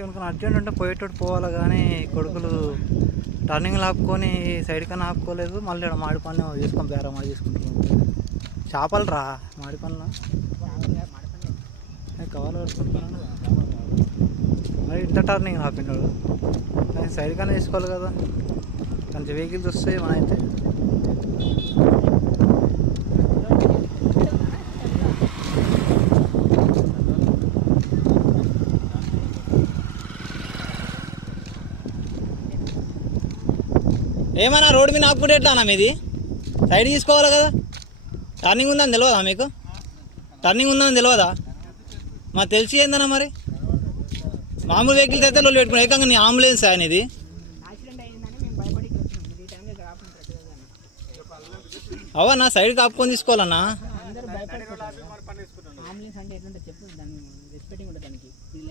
ఎవరికైనా అర్జెంట్ ఉంటే పోయేటోడు పోవాలి కానీ కొడుకులు టర్నింగ్లు ఆపుకొని సైడ్ కన్నా ఆపుకోలేదు. మళ్ళీ ఇక్కడ మాడి పనులు తీసుకొని బేరా మాడి తీసుకుంటున్నాం. చేపలు రా మాడి పనులు కవర్లు పడుకుంటున్నాను. మరి ఇంత టర్నింగ్ ఆపిండాడు. కానీ సైడ్ కన్నా తీసుకోవాలి కదా, కొంచెం వెహికల్స్ వస్తాయి. మన అయితే ఏమన్నా రోడ్డు మీద ఆపుకుంటే ఎట్లా అన్న మీది? సైడ్ తీసుకోవాలి కదా. టర్నింగ్ ఉందని తెలియదా మీకు? టర్నింగ్ ఉందని తెలియదా? మాకు తెలిసి ఏందన్నా మరి మామూలు వెహికల్స్ అయితే లోళ్ళు పెట్టుకున్నాను. ఏకంగా నీ అంబులెన్స్ ఆయన ఇది. అవన్నా సైడ్కి ఆపుకొని తీసుకోవాలన్నా.